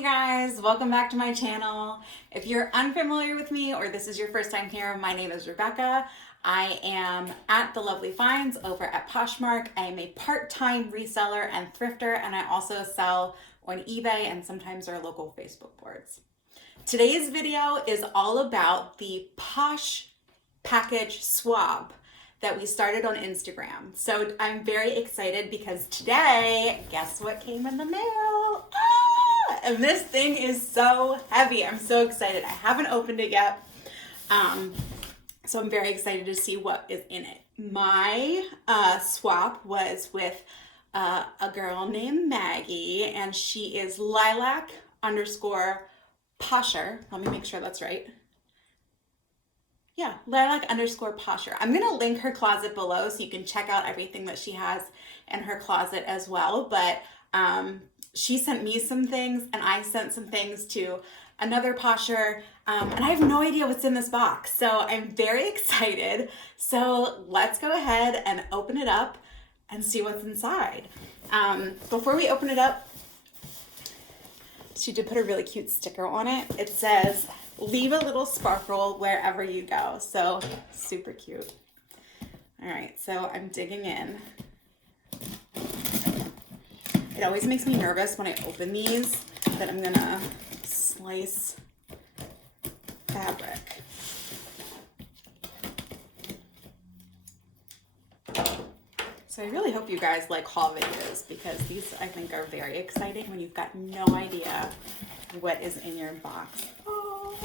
Hey guys, welcome back to my channel. If you're unfamiliar with me or this is your first time here, my name is Rebecca. I am at the Lovely Finds over at Poshmark. I am a part-time reseller and thrifter, and I also sell on eBay and sometimes our local Facebook boards. Today's video is all about the Posh package swap that we started on Instagram. So I'm very excited because today, guess what came in the mail? And this thing is so heavy. I'm so excited. I haven't opened it yet. So I'm very excited to see what is in it. My swap was with a girl named Maggie, and she is lilac_posher. Let me make sure that's right. Yeah, lilac_posher. I'm going to link her closet below so you can check out everything that she has in her closet as well. But she sent me some things and I sent some things to another posher. And I have no idea what's in this box. So I'm very excited. So let's go ahead and open it up and see what's inside. Before we open it up, she did put a really cute sticker on it. It says, "Leave a little sparkle wherever you go." So super cute. All right, so I'm digging in. It always makes me nervous when I open these that I'm gonna slice fabric. So I really hope you guys like haul videos because these I think are very exciting when you've got no idea what is in your box. Oh.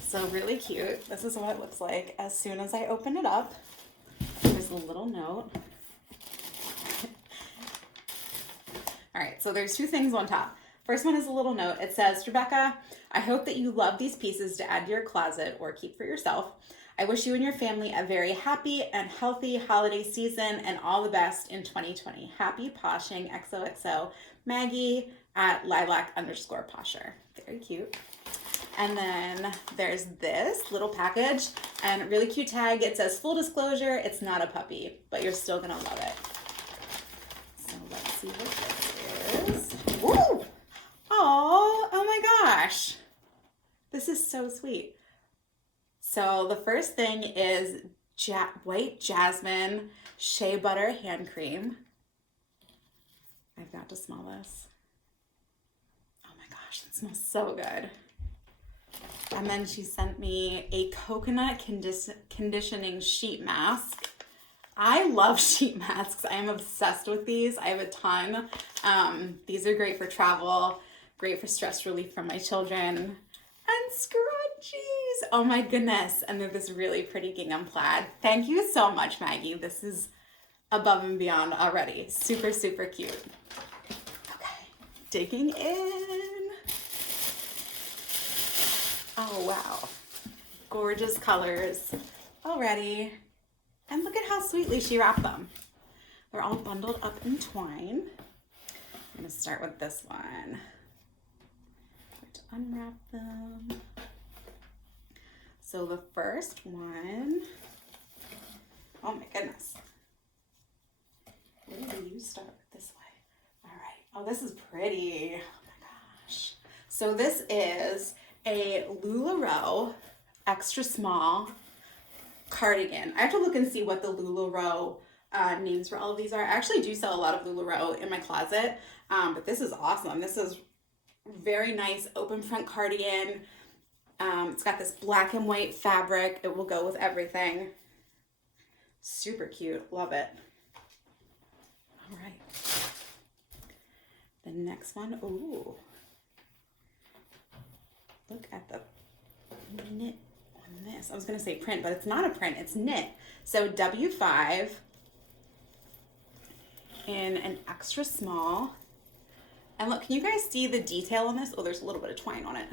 So really cute. This is what it looks like as soon as I open it up. There's a little note. All right, so there's two things on top. First one is a little note. It says, "Rebecca, I hope that you love these pieces to add to your closet or keep for yourself. I wish you and your family a very happy and healthy holiday season and all the best in 2020. Happy poshing, XOXO, Maggie at lilac_posher." Very cute. And then there's this little package and a really cute tag. It says, "Full disclosure, it's not a puppy, but you're still gonna love it." So let's see what this is. Woo! Oh my gosh. This is so sweet. So the first thing is white jasmine shea butter hand cream. I've got to smell this. Oh my gosh, it smells so good. And then she sent me a coconut conditioning sheet mask. I love sheet masks. I am obsessed with these. I have a ton. These are great for travel, great for stress relief from my children. And scrunchies. Oh my goodness. And they're this really pretty gingham plaid. Thank you so much, Maggie. This is above and beyond already. Super, super cute. Okay, digging in. Oh, wow. Gorgeous colors already. And look at how sweetly she wrapped them. They're all bundled up in twine. I'm gonna start with this one. To unwrap them. So the first one, oh my goodness. Where do you start this way? All right. Oh, this is pretty. Oh my gosh. So this is a LuLaRoe extra small cardigan. I have to look and see what the LuLaRoe names for all of these are. I actually do sell a lot of LuLaRoe in my closet, but this is awesome. This is very nice open front cardigan. It's got this black and white fabric. It will go with everything. Super cute. Love it. All right. The next one. Ooh. Look at the knit on this. I was going to say print, but it's not a print. It's knit. So W5 in an extra small. And look, can you guys see the detail on this? Oh, there's a little bit of twine on it.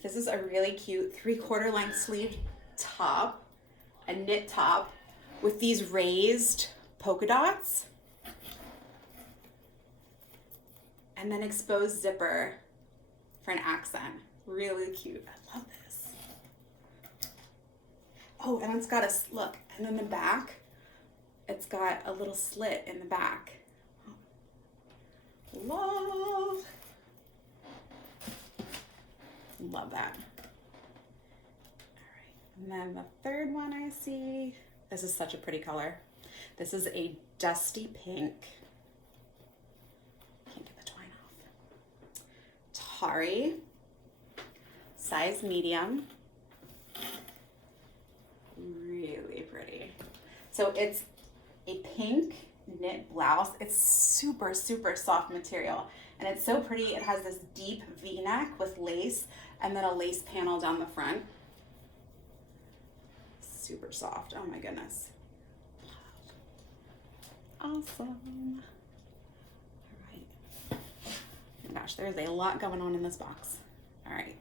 This is a really cute 3/4 length sleeve top, a knit top with these raised polka dots. And then exposed zipper for an accent. Really cute. I love this. Oh, and it's got a look. And then the back, it's got a little slit in the back. Love. Love that. All right. And then the third one I see, this is such a pretty color. This is a dusty pink. Can't get the twine off. Tari, size medium. Really pretty. So it's a pink knit blouse. It's super, super soft material. And it's so pretty. It has this deep V-neck with lace and then a lace panel down the front. Super soft. Oh my goodness. Awesome. All right. Oh my gosh, there's a lot going on in this box. All right.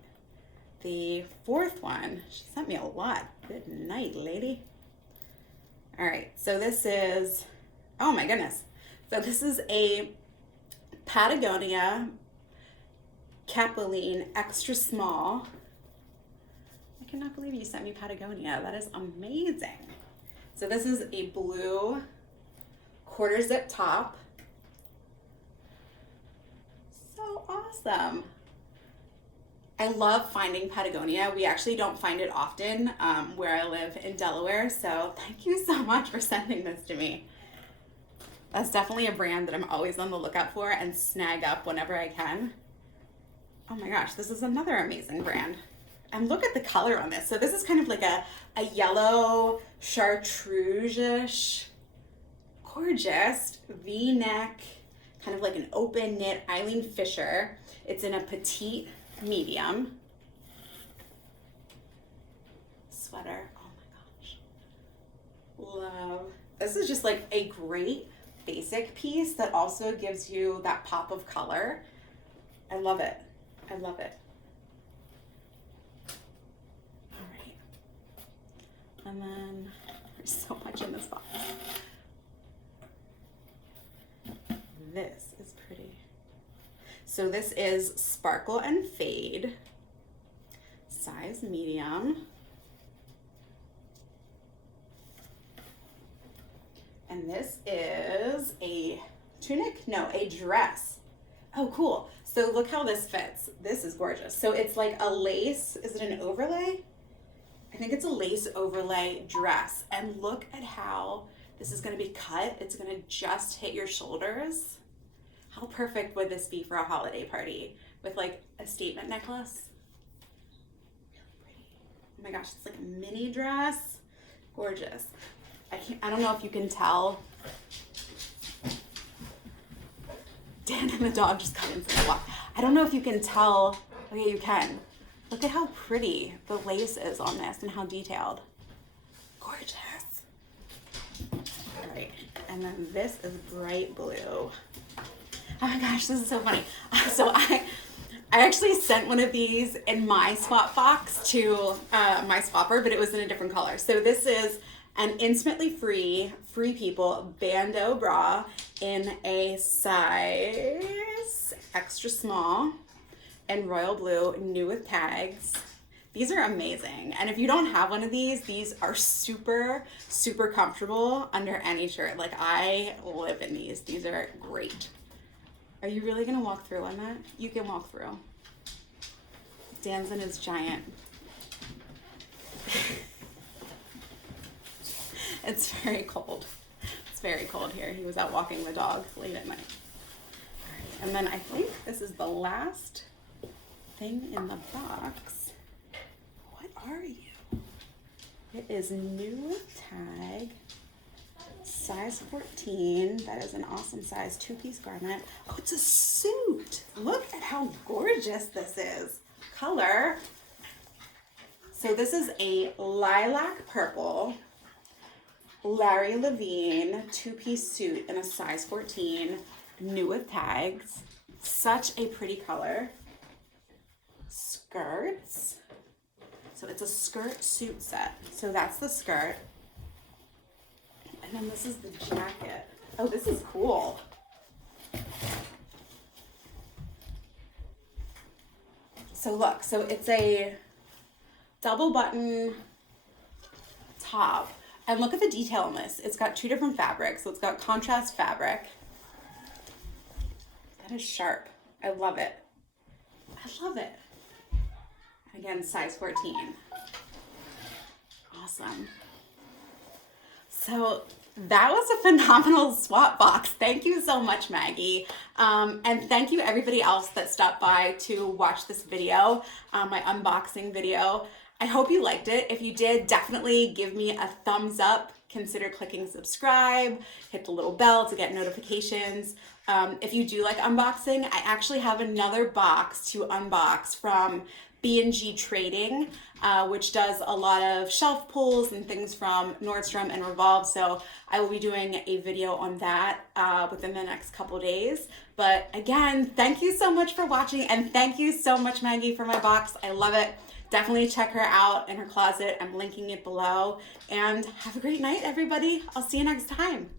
The fourth one, she sent me a lot. Good night, lady. All right, so this is, oh my goodness. So this is a Patagonia Capeline extra small. I cannot believe you sent me Patagonia. That is amazing. So this is a blue quarter zip top. So awesome. I love finding Patagonia. We actually don't find it often where I live in Delaware, so thank you so much for sending this to me. That's definitely a brand that I'm always on the lookout for and snag up whenever I can. Oh my gosh, this is another amazing brand. And look at the color on this. So this is kind of like a yellow chartreuse-ish, gorgeous V-neck, kind of like an open knit Eileen Fisher. It's in a petite medium sweater. Oh my gosh, love. This is just like a great basic piece that also gives you that pop of color. I love it. I love it. All right, and then there's so much in this box. This is pretty. So this is Sparkle and Fade, size medium. And this is a tunic? No, a dress. Oh, cool. So look how this fits. This is gorgeous. So it's like a lace, is it an overlay? I think it's a lace overlay dress. And look at how this is gonna be cut. It's gonna just hit your shoulders. How perfect would this be for a holiday party with like a statement necklace? Really pretty. Oh my gosh, it's like a mini dress. Gorgeous. I don't know if you can tell. Dan and the dog just got in for the walk. I don't know if you can tell. Oh yeah, you can. Look at how pretty the lace is on this and how detailed. Gorgeous. All right, and then this is bright blue. Oh my gosh, this is so funny. So I actually sent one of these in my swap box to my swapper, but it was in a different color. So this is an Intimately Free People bandeau bra in a size extra small and royal blue, new with tags. These are amazing. And if you don't have one of these are super, super comfortable under any shirt. Like I live in these. These are great. Are you really gonna walk through on that? You can walk through. Dan's in his giant. It's very cold. It's very cold here. He was out walking the dog late at night. All right. And then I think this is the last thing in the box. What are you? It is new with tag, size 14. That is an awesome size, two-piece garment. Oh, it's a suit. Look at how gorgeous this is. Color. So this is a lilac purple Larry Levine two-piece suit in a size 14, new with tags. Such a pretty color. Skirts. So it's a skirt suit set. So that's the skirt. And then this is the jacket. Oh, this is cool. So look, so it's a double button top. And look at the detail on this. It's got two different fabrics. So it's got contrast fabric. That is sharp. I love it. I love it. Again, size 14. Awesome. So that was a phenomenal swap box. Thank you so much, Maggie. And thank you everybody else that stopped by to watch this video, my unboxing video. I hope you liked it. If you did, definitely give me a thumbs up. Consider clicking subscribe, hit the little bell to get notifications. If you do like unboxing, I actually have another box to unbox from B&G Trading, which does a lot of shelf pulls and things from Nordstrom and Revolve. So I will be doing a video on that within the next couple days. But again, thank you so much for watching, and thank you so much, Maggie, for my box. I love it. Definitely check her out in her closet. I'm linking it below. And have a great night, everybody. I'll see you next time.